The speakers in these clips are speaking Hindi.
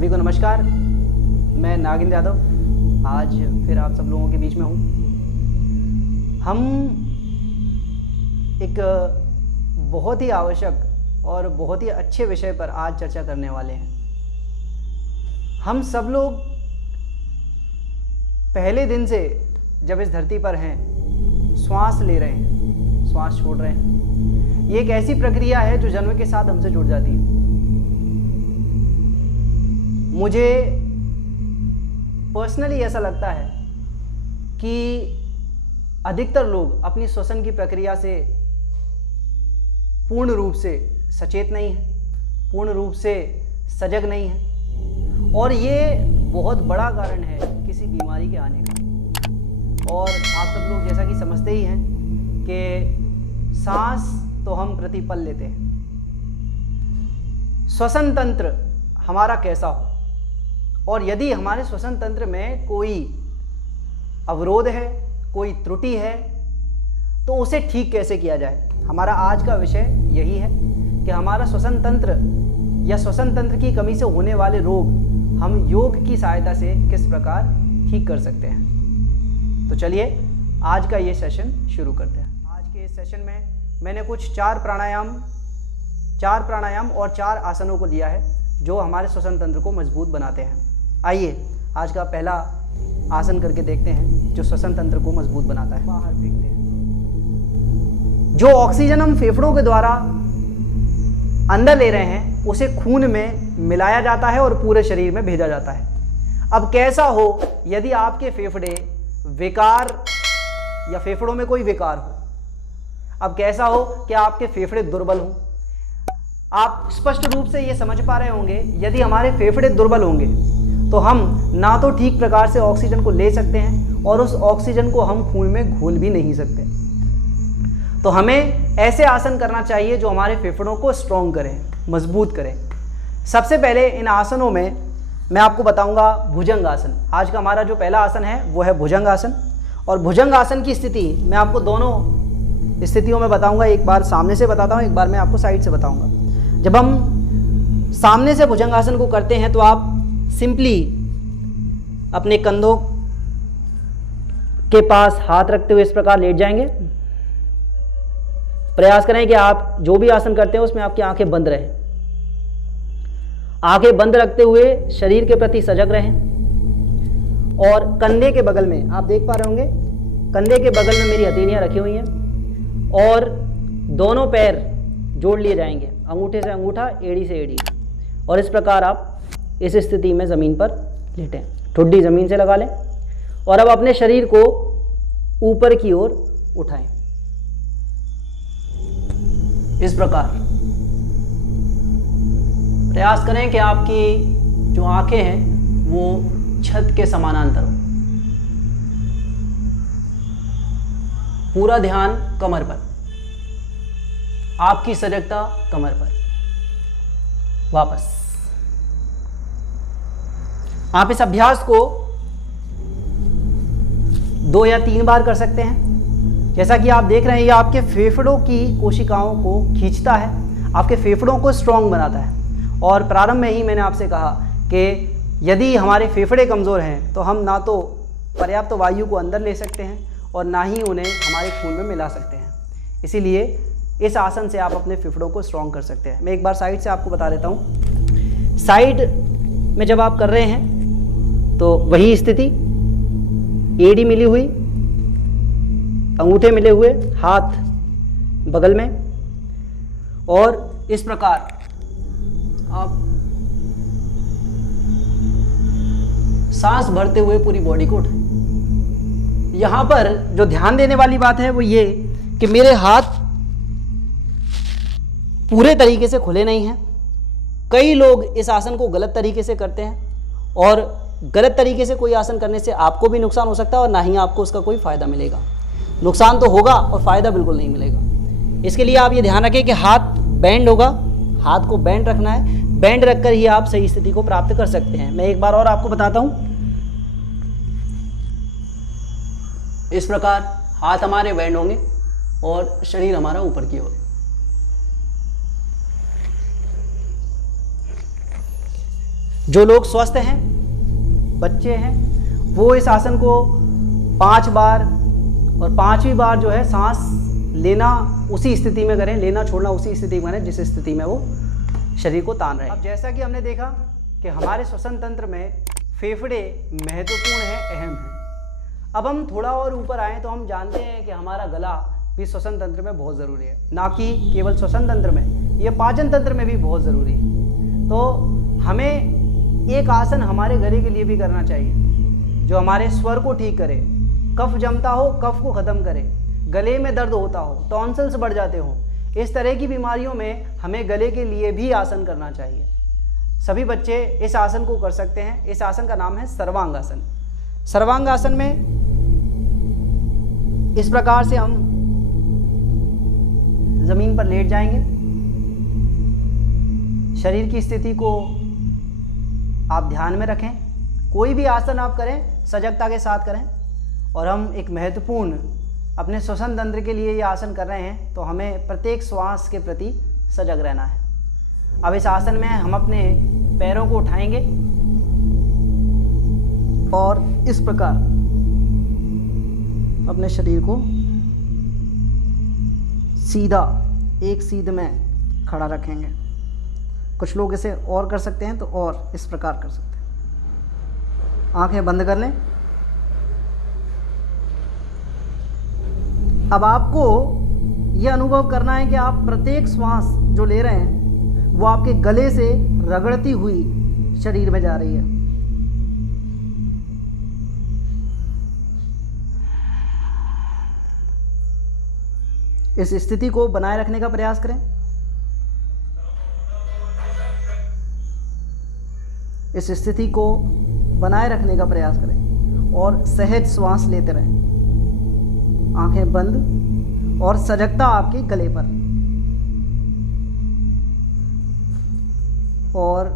सभी को नमस्कार। मैं नागिंद्र यादव आज फिर आप सब लोगों के बीच में हूँ। हम एक बहुत ही आवश्यक और बहुत ही अच्छे विषय पर आज चर्चा करने वाले हैं। हम सब लोग पहले दिन से जब इस धरती पर हैं, श्वास ले रहे हैं, श्वास छोड़ रहे हैं। ये एक ऐसी प्रक्रिया है जो जन्म के साथ हमसे जुड़ जाती है। मुझे पर्सनली ऐसा लगता है कि अधिकतर लोग अपनी श्वसन की प्रक्रिया से पूर्ण रूप से सचेत नहीं हैं, पूर्ण रूप से सजग नहीं हैं, और ये बहुत बड़ा कारण है किसी बीमारी के आने का। और आप सब लोग जैसा कि समझते ही हैं कि सांस तो हम प्रतिपल लेते हैं। श्वसन तंत्र हमारा कैसा हो, और यदि हमारे श्वसन तंत्र में कोई अवरोध है, कोई त्रुटि है, तो उसे ठीक कैसे किया जाए। हमारा आज का विषय यही है कि हमारा श्वसन तंत्र या श्वसन तंत्र की कमी से होने वाले रोग हम योग की सहायता से किस प्रकार ठीक कर सकते हैं। तो चलिए आज का ये सेशन शुरू करते हैं। आज के इस सेशन में मैंने कुछ चार प्राणायाम और 4 आसनों को लिया है जो हमारे श्वसन तंत्र को मजबूत बनाते हैं। आइए आज का पहला आसन करके देखते हैं जो श्वसन तंत्र को मजबूत बनाता है। बाहर फेंकते हैं। जो ऑक्सीजन हम फेफड़ों के द्वारा अंदर ले रहे हैं उसे खून में मिलाया जाता है और पूरे शरीर में भेजा जाता है। अब कैसा हो यदि आपके फेफड़े विकार या फेफड़ों में कोई विकार हो। अब कैसा हो कि आपके फेफड़े दुर्बल हों। आप स्पष्ट रूप से ये समझ पा रहे होंगे यदि हमारे फेफड़े दुर्बल होंगे तो हम ना तो ठीक प्रकार से ऑक्सीजन को ले सकते हैं और उस ऑक्सीजन को हम खून में घोल भी नहीं सकते। तो हमें ऐसे आसन करना चाहिए जो हमारे फेफड़ों को स्ट्रॉन्ग करें, मजबूत करें। सबसे पहले इन आसनों में मैं आपको बताऊंगा भुजंग आसन। आज का हमारा जो पहला आसन है वो है भुजंग आसन। और भुजंग आसन की स्थिति मैं आपको दोनों स्थितियों में बताऊंगा। एक बार सामने से बताता हूँ, एक बार मैं आपको साइड से बताऊंगा। जब हम सामने से भुजंग आसन को करते हैं तो आप सिंपली अपने कंधों के पास हाथ रखते हुए इस प्रकार लेट जाएंगे। प्रयास करें कि आप जो भी आसन करते हैं उसमें आपकी आंखें बंद रहें। आंखें बंद रखते हुए शरीर के प्रति सजग रहें। और कंधे के बगल में आप देख पा रहे होंगे, कंधे के बगल में मेरी हथेलियां रखी हुई हैं और दोनों पैर जोड़ लिए जाएंगे, अंगूठे से अंगूठा, एड़ी से एड़ी। और इस प्रकार आप इस स्थिति में ज़मीन पर लेटें, ठुड्डी ज़मीन से लगा लें और अब अपने शरीर को ऊपर की ओर उठाएं इस प्रकार। प्रयास करें कि आपकी जो आंखें हैं वो छत के समानांतर हो। पूरा ध्यान कमर पर, आपकी सजगता कमर पर। वापस आप इस अभ्यास को 2 या 3 बार कर सकते हैं। जैसा कि आप देख रहे हैं ये आपके फेफड़ों की कोशिकाओं को खींचता है, आपके फेफड़ों को स्ट्रॉन्ग बनाता है। और प्रारंभ में ही मैंने आपसे कहा कि यदि हमारे फेफड़े कमज़ोर हैं तो हम ना तो पर्याप्त वायु को अंदर ले सकते हैं और ना ही उन्हें हमारे खून में मिला सकते हैं। इसीलिए इस आसन से आप अपने फेफड़ों को स्ट्रॉन्ग कर सकते हैं। मैं एक बार साइड से आपको बता देता हूँ। साइड में जब आप कर रहे हैं तो वही स्थिति, एड़ी मिली हुई, अंगूठे मिले हुए, हाथ बगल में, और इस प्रकार आप सांस भरते हुए पूरी बॉडी को उठाएं। यहां पर जो ध्यान देने वाली बात है वो ये कि मेरे हाथ पूरे तरीके से खुले नहीं हैं। कई लोग इस आसन को गलत तरीके से करते हैं और गलत तरीके से कोई आसन करने से आपको भी नुकसान हो सकता है और ना ही आपको उसका कोई फ़ायदा मिलेगा। नुकसान तो होगा और फ़ायदा बिल्कुल नहीं मिलेगा। इसके लिए आप ये ध्यान रखें कि हाथ बेंड होगा, हाथ को बेंड रखना है। बेंड रखकर ही आप सही स्थिति को प्राप्त कर सकते हैं। मैं एक बार और आपको बताता हूँ। इस प्रकार हाथ हमारे बेंड होंगे और शरीर हमारा ऊपर की ओर। जो लोग स्वस्थ हैं, बच्चे हैं, वो इस आसन को 5 बार और 5वीं बार जो है सांस लेना उसी स्थिति में करें, लेना छोड़ना उसी स्थिति में करें जिस स्थिति में वो शरीर को तान रहे हैं। अब जैसा कि हमने देखा कि हमारे श्वसन तंत्र में फेफड़े महत्वपूर्ण है, अहम है। अब हम थोड़ा और ऊपर आएँ तो हम जानते हैं कि हमारा गला भी श्वसन तंत्र में बहुत ज़रूरी है, ना कि केवल श्वसन तंत्र में, ये पाचन तंत्र में भी बहुत ज़रूरी है। तो हमें एक आसन हमारे गले के लिए भी करना चाहिए जो हमारे स्वर को ठीक करे, कफ जमता हो कफ को ख़त्म करे, गले में दर्द होता हो, टॉन्सिल्स बढ़ जाते हो, इस तरह की बीमारियों में हमें गले के लिए भी आसन करना चाहिए। सभी बच्चे इस आसन को कर सकते हैं। इस आसन का नाम है सर्वांगासन। सर्वांगासन में इस प्रकार से हम ज़मीन पर लेट जाएंगे, शरीर की स्थिति को आप ध्यान में रखें। कोई भी आसन आप करें सजगता के साथ करें, और हम एक महत्वपूर्ण अपने श्वसन तंत्र के लिए ये आसन कर रहे हैं, तो हमें प्रत्येक श्वास के प्रति सजग रहना है। अब इस आसन में हम अपने पैरों को उठाएंगे और इस प्रकार अपने शरीर को सीधा एक सीध में खड़ा रखेंगे। कुछ लोग इसे और कर सकते हैं तो और इस प्रकार कर सकते हैं। आंखें बंद कर लें। अब आपको यह अनुभव करना है कि आप प्रत्येक श्वास जो ले रहे हैं वो आपके गले से रगड़ती हुई शरीर में जा रही है। इस स्थिति को बनाए रखने का प्रयास करें। इस स्थिति को बनाए रखने का प्रयास करें और सहज श्वास लेते रहें। आंखें बंद और सजगता आपके गले पर, और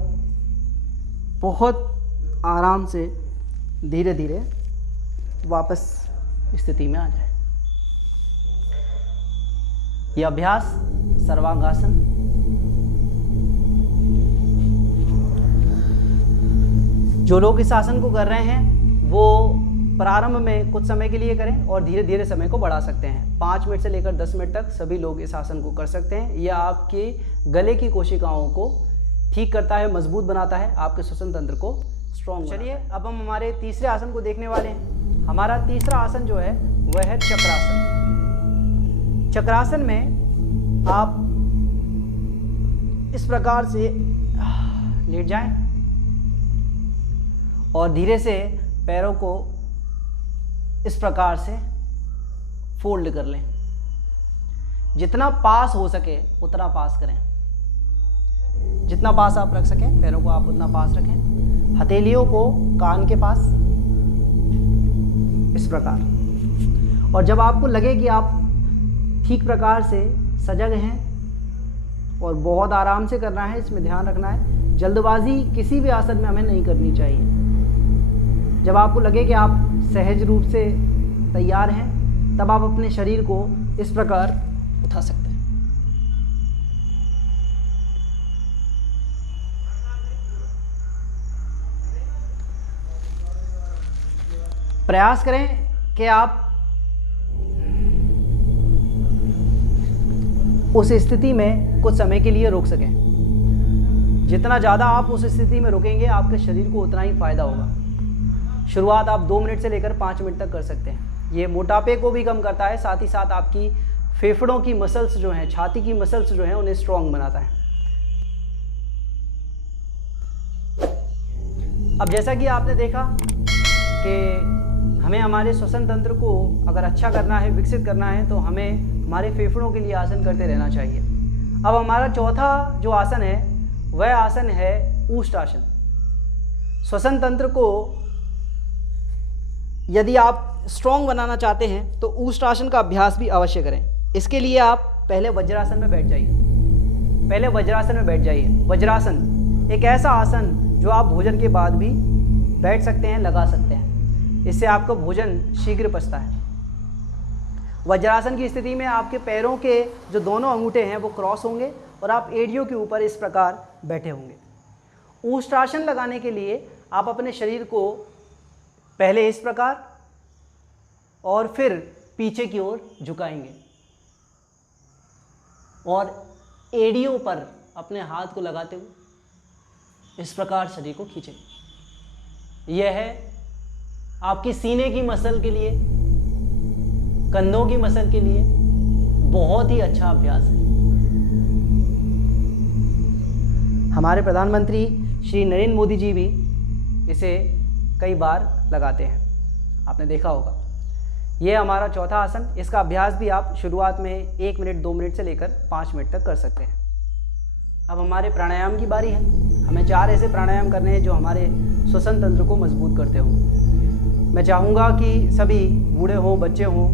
बहुत आराम से धीरे धीरे वापस स्थिति में आ जाए। यह अभ्यास सर्वांगासन जो लोग इस आसन को कर रहे हैं वो प्रारंभ में कुछ समय के लिए करें और धीरे धीरे समय को बढ़ा सकते हैं। 5 मिनट से लेकर 10 मिनट तक सभी लोग इस आसन को कर सकते हैं। यह आपके गले की कोशिकाओं को ठीक करता है, मजबूत बनाता है, आपके श्वसन तंत्र को स्ट्रॉन्ग। चलिए अब हम हमारे तीसरे आसन को देखने वाले हैं। हमारा तीसरा आसन जो है वह है चक्रासन। चक्रासन में आप इस प्रकार से लेट जाएं और धीरे से पैरों को इस प्रकार से फोल्ड कर लें। जितना पास हो सके उतना पास करें। जितना पास आप रख सकें पैरों को आप उतना पास रखें। हथेलियों को कान के पास इस प्रकार। और जब आपको लगे कि आप ठीक प्रकार से सजग हैं और बहुत आराम से करना है, इसमें ध्यान रखना है, जल्दबाजी किसी भी आसन में हमें नहीं करनी चाहिए। जब आपको लगे कि आप सहज रूप से तैयार हैं, तब आप अपने शरीर को इस प्रकार उठा सकते हैं। प्रयास करें कि आप उस स्थिति में कुछ समय के लिए रोक सकें। जितना ज़्यादा आप उस स्थिति में रुकेंगे आपके शरीर को उतना ही फ़ायदा होगा। शुरुआत आप 2 मिनट से लेकर 5 मिनट तक कर सकते हैं। ये मोटापे को भी कम करता है, साथ ही साथ आपकी फेफड़ों की मसल्स जो हैं, छाती की मसल्स जो हैं, उन्हें स्ट्रॉन्ग बनाता है। अब जैसा कि आपने देखा कि हमें हमारे श्वसन तंत्र को अगर अच्छा करना है, विकसित करना है, तो हमें हमारे फेफड़ों के लिए आसन करते रहना चाहिए। अब हमारा चौथा जो आसन है वह आसन है ऊष्टासन। श्वसन तंत्र को यदि आप स्ट्रॉन्ग बनाना चाहते हैं तो ऊष्टासन का अभ्यास भी अवश्य करें। इसके लिए आप पहले वज्रासन में बैठ जाइए। पहले वज्रासन में बैठ जाइए। वज्रासन एक ऐसा आसन जो आप भोजन के बाद भी बैठ सकते हैं, लगा सकते हैं। इससे आपका भोजन शीघ्र पचता है। वज्रासन की स्थिति में आपके पैरों के जो दोनों अंगूठे हैं वो क्रॉस होंगे और आप एड़ियों के ऊपर इस प्रकार बैठे होंगे। ऊष्टासन लगाने के लिए आप अपने शरीर को पहले इस प्रकार और फिर पीछे की ओर झुकाएंगे और एड़ियों पर अपने हाथ को लगाते हुए इस प्रकार शरीर को खींचेंगे। यह है आपकी सीने की मसल के लिए, कंधों की मसल के लिए बहुत ही अच्छा अभ्यास है। हमारे प्रधानमंत्री श्री नरेंद्र मोदी जी भी इसे कई बार लगाते हैं, आपने देखा होगा। ये हमारा चौथा आसन। इसका अभ्यास भी आप शुरुआत में 1 मिनट 2 मिनट से लेकर 5 मिनट तक कर सकते हैं। अब हमारे प्राणायाम की बारी है। हमें 4 ऐसे प्राणायाम करने हैं जो हमारे श्वसन तंत्र को मजबूत करते हों। मैं चाहूँगा कि सभी बूढ़े हों, बच्चे हों,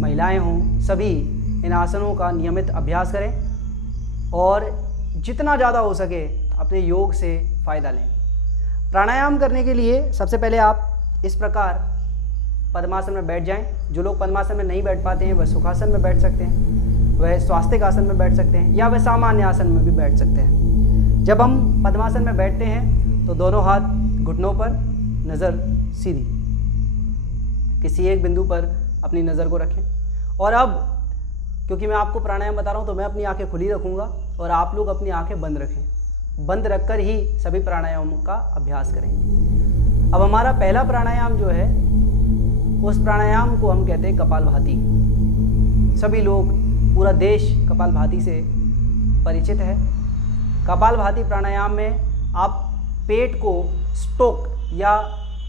महिलाएं हों, सभी इन आसनों का नियमित अभ्यास करें और जितना ज़्यादा हो सके अपने योग से फ़ायदा लें। प्राणायाम करने के लिए सबसे पहले आप इस प्रकार पद्मासन में बैठ जाएं। जो लोग पद्मासन में नहीं बैठ पाते हैं वह सुखासन में बैठ सकते हैं, वह स्वास्तिक आसन में बैठ सकते हैं या वह सामान्य आसन में भी बैठ सकते हैं। जब हम पद्मासन में बैठते हैं तो दोनों हाथ घुटनों पर, नज़र सीधी, किसी एक बिंदु पर अपनी नज़र को रखें। और अब क्योंकि मैं आपको प्राणायाम बता रहा हूँ तो मैं अपनी आंखें खुली रखूँगा और आप लोग अपनी आंखें बंद रखें। बंद रखकर ही सभी प्राणायामों का अभ्यास करें। अब हमारा पहला प्राणायाम जो है उस प्राणायाम को हम कहते हैं कपालभाति। सभी लोग, पूरा देश कपालभाति से परिचित है। कपालभाति प्राणायाम में आप पेट को स्ट्रोक या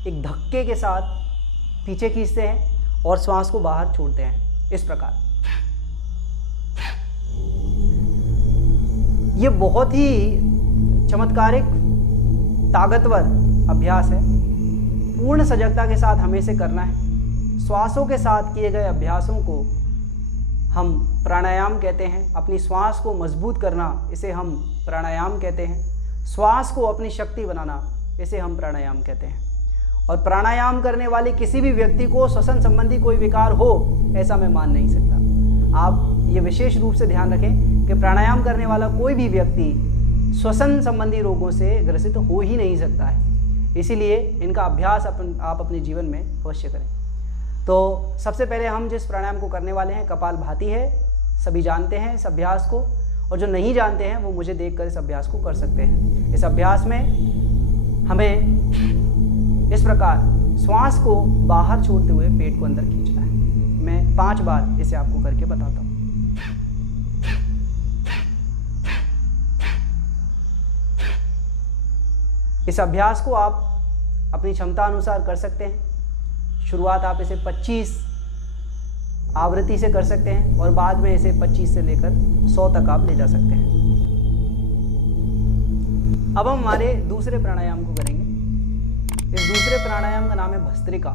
एक धक्के के साथ पीछे खींचते हैं और श्वास को बाहर छोड़ते हैं इस प्रकार। ये बहुत ही चमत्कारिक, ताकतवर अभ्यास है। पूर्ण सजगता के साथ हमें इसे करना है। श्वासों के साथ किए गए अभ्यासों को हम प्राणायाम कहते हैं। अपनी श्वास को मजबूत करना, इसे हम प्राणायाम कहते हैं। श्वास को अपनी शक्ति बनाना, इसे हम प्राणायाम कहते हैं। और प्राणायाम करने वाले किसी भी व्यक्ति को श्वसन संबंधी कोई विकार हो, ऐसा मैं मान नहीं सकता। आप ये विशेष रूप से ध्यान रखें कि प्राणायाम करने वाला कोई भी व्यक्ति श्वसन संबंधी रोगों से ग्रसित हो ही नहीं सकता है। इसीलिए इनका अभ्यास आप अपने जीवन में अवश्य करें। तो सबसे पहले हम जिस प्राणायाम को करने वाले हैं कपालभाति है। सभी जानते हैं इस अभ्यास को, और जो नहीं जानते हैं वो मुझे देखकर इस अभ्यास को कर सकते हैं। इस अभ्यास में हमें इस प्रकार श्वास को बाहर छोड़ते हुए पेट को अंदर खींचना है। मैं 5 बार इसे आपको करके बताता हूँ। इस अभ्यास को आप अपनी क्षमता अनुसार कर सकते हैं। शुरुआत आप इसे 25 आवृत्ति से कर सकते हैं और बाद में इसे 25 से लेकर 100 तक आप ले जा सकते हैं। अब हम हमारे दूसरे प्राणायाम को करेंगे। इस दूसरे प्राणायाम का नाम है भस्त्रिका।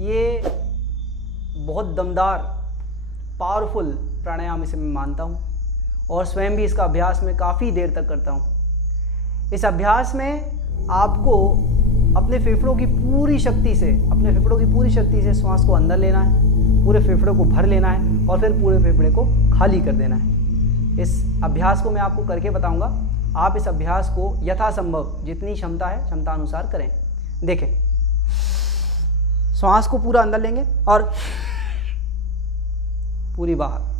ये बहुत दमदार, पावरफुल प्राणायाम इसे मैं मानता हूँ और स्वयं भी इसका अभ्यास मैं काफ़ी देर तक करता हूँ। इस अभ्यास में आपको अपने फेफड़ों की पूरी शक्ति से श्वास को अंदर लेना है, पूरे फेफड़ों को भर लेना है और फिर पूरे फेफड़े को खाली कर देना है। इस अभ्यास को मैं आपको करके बताऊंगा। आप इस अभ्यास को यथासंभव जितनी क्षमता है क्षमता अनुसार करें। देखें, श्वास को पूरा अंदर लेंगे और पूरी बाहर।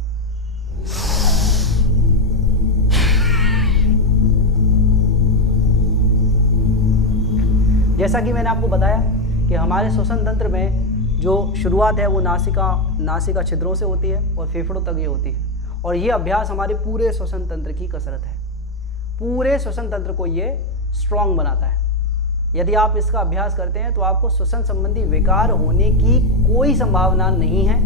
जैसा कि मैंने आपको बताया कि हमारे श्वसन तंत्र में जो शुरुआत है वो नासिका छिद्रों से होती है और फेफड़ों तक ये होती है। और ये अभ्यास हमारे पूरे श्वसन तंत्र की कसरत है। पूरे श्वसन तंत्र को ये स्ट्रॉन्ग बनाता है। यदि आप इसका अभ्यास करते हैं तो आपको श्वसन संबंधी विकार होने की कोई संभावना नहीं है।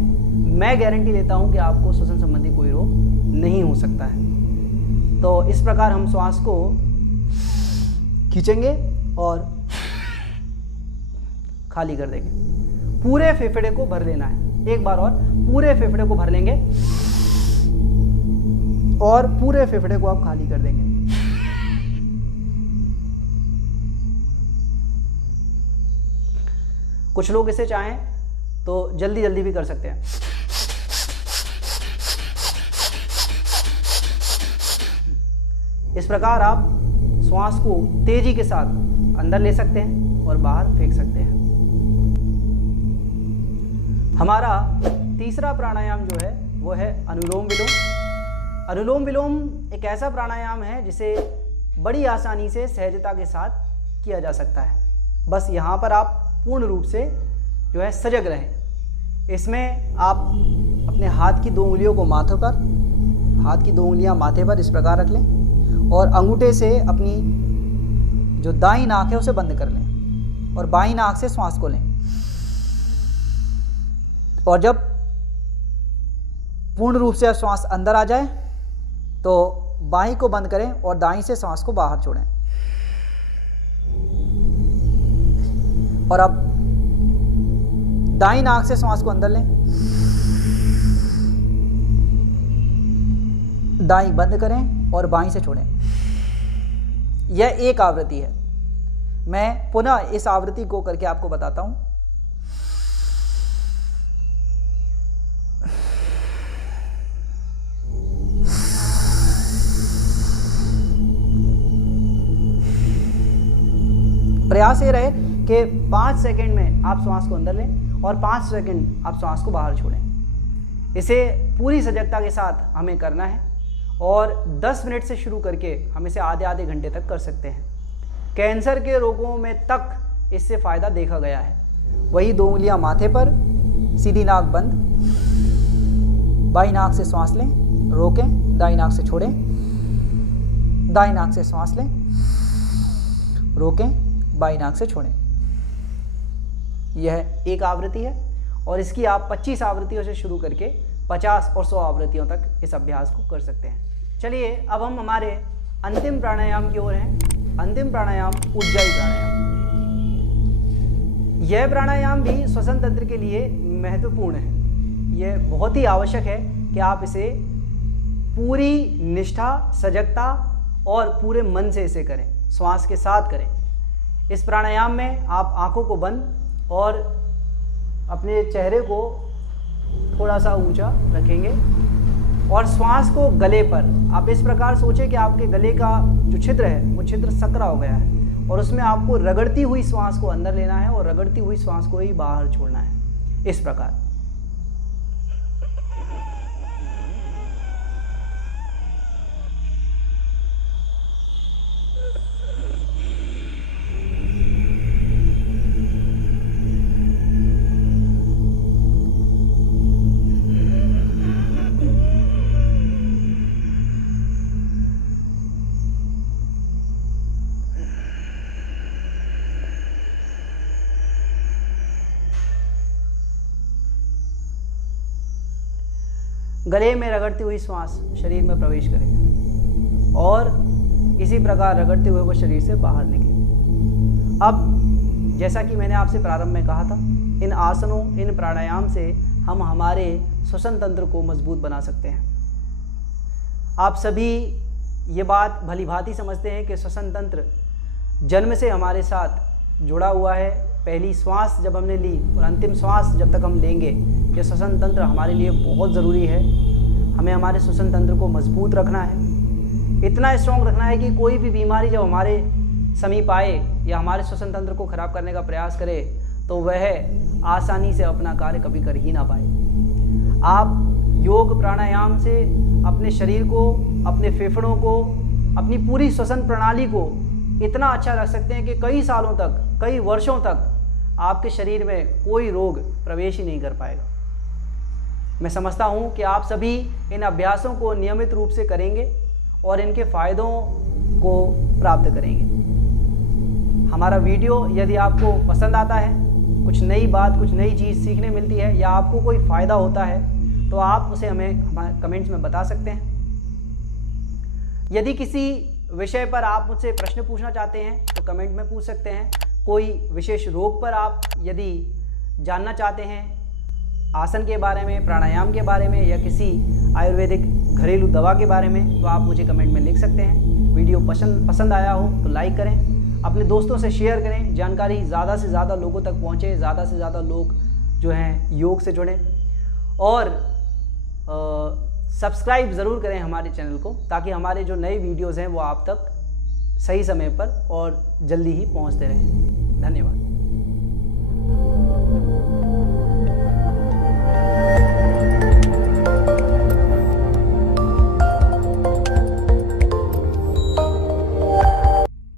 मैं गारंटी लेता हूँ कि आपको श्वसन संबंधी कोई रोग नहीं हो सकता है। तो इस प्रकार हम श्वास को खींचेंगे और खाली कर देंगे। पूरे फेफड़े को भर लेना है। एक बार और पूरे फेफड़े को भर लेंगे और पूरे फेफड़े को आप खाली कर देंगे। कुछ लोग इसे चाहें तो जल्दी जल्दी भी कर सकते हैं। इस प्रकार आप श्वास को तेजी के साथ अंदर ले सकते हैं और बाहर फेंक सकते हैं। हमारा तीसरा प्राणायाम जो है वो है अनुलोम विलोम। अनुलोम विलोम एक ऐसा प्राणायाम है जिसे बड़ी आसानी से सहजता के साथ किया जा सकता है। बस यहाँ पर आप पूर्ण रूप से जो है सजग रहें। इसमें आप अपने हाथ की 2 उंगलियों को माथे पर, हाथ की 2 उंगलियां माथे पर इस प्रकार रख लें और अंगूठे से अपनी जो दाईं नाक है उसे बंद कर लें और बाईं नाक से श्वास को लें। और जब पूर्ण रूप से श्वास अंदर आ जाए तो बाईं को बंद करें और दाईं से श्वास को बाहर छोड़ें। और अब दाईं नाक से श्वास को अंदर लें, दाईं बंद करें और बाईं से छोड़ें। यह एक आवृत्ति है। मैं पुनः इस आवृत्ति को करके आपको बताता हूं। प्रयास ये रहे कि 5 सेकंड में आप श्वास को अंदर लें और 5 सेकंड आप श्वास को बाहर छोड़ें। इसे पूरी सजगता के साथ हमें करना है और 10 मिनट से शुरू करके हम इसे आधे घंटे तक कर सकते हैं। कैंसर के रोगों में तक इससे फ़ायदा देखा गया है। वही 2 उंगलियां माथे पर, सीधी नाक बंद, बाईं नाक से श्वास लें, रोकें, दाईं नाक से छोड़ें, दाईं नाक से श्वास लें, रोकें, बाईं नाक से छोड़ें। यह एक आवृत्ति है और इसकी आप 25 आवृत्तियों से शुरू करके 50 और 100 आवृत्तियों तक इस अभ्यास को कर सकते हैं। चलिए अब हम हमारे अंतिम प्राणायाम की ओर हैं। अंतिम प्राणायाम उज्जाई प्राणायाम। यह प्राणायाम भी श्वसन तंत्र के लिए महत्वपूर्ण है। यह बहुत ही आवश्यक है कि आप इसे पूरी निष्ठा, सजगता और पूरे मन से इसे करें, श्वास के साथ करें। इस प्राणायाम में आप आंखों को बंद और अपने चेहरे को थोड़ा सा ऊंचा रखेंगे और श्वास को गले पर, आप इस प्रकार सोचें कि आपके गले का जो छिद्र है वो छिद्र सकरा हो गया है और उसमें आपको रगड़ती हुई श्वास को अंदर लेना है और रगड़ती हुई श्वास को ही बाहर छोड़ना है। इस प्रकार गले में रगड़ती हुई श्वास शरीर में प्रवेश करें और इसी प्रकार रगड़ते हुए वो शरीर से बाहर निकले। अब जैसा कि मैंने आपसे प्रारंभ में कहा था, इन आसनों, इन प्राणायाम से हम हमारे श्वसन तंत्र को मजबूत बना सकते हैं। आप सभी ये बात भली भांति समझते हैं कि श्वसन तंत्र जन्म से हमारे साथ जुड़ा हुआ है। पहली श्वास जब हमने ली और अंतिम श्वास जब तक हम लेंगे, ये श्वसन तंत्र हमारे लिए बहुत ज़रूरी है। हमें हमारे श्वसन तंत्र को मजबूत रखना है, इतना स्ट्रॉन्ग रखना है कि कोई भी बीमारी जब हमारे समीप आए या हमारे श्वसन तंत्र को खराब करने का प्रयास करे तो वह आसानी से अपना कार्य कभी कर ही ना पाए। आप योग प्राणायाम से अपने शरीर को, अपने फेफड़ों को, अपनी पूरी श्वसन प्रणाली को इतना अच्छा रख सकते हैं कि कई सालों तक, कई वर्षों तक आपके शरीर में कोई रोग प्रवेश ही नहीं कर पाएगा। मैं समझता हूँ कि आप सभी इन अभ्यासों को नियमित रूप से करेंगे और इनके फ़ायदों को प्राप्त करेंगे। हमारा वीडियो यदि आपको पसंद आता है, कुछ नई बात, कुछ नई चीज़ सीखने मिलती है या आपको कोई फ़ायदा होता है तो आप उसे हमें हमारे कमेंट्स में बता सकते हैं। यदि किसी विषय पर आप मुझसे प्रश्न पूछना चाहते हैं तो कमेंट में पूछ सकते हैं। कोई विशेष रोग पर आप यदि जानना चाहते हैं, आसन के बारे में, प्राणायाम के बारे में या किसी आयुर्वेदिक घरेलू दवा के बारे में, तो आप मुझे कमेंट में लिख सकते हैं। वीडियो पसंद आया हो तो लाइक करें, अपने दोस्तों से शेयर करें, जानकारी ज़्यादा से ज़्यादा लोगों तक पहुँचे, ज़्यादा से ज़्यादा लोग जो हैं योग से जुड़ें और सब्सक्राइब ज़रूर करें हमारे चैनल को, ताकि हमारे जो नए वीडियोज़ हैं वो आप तक सही समय पर और जल्दी ही पहुंचते रहें। धन्यवाद।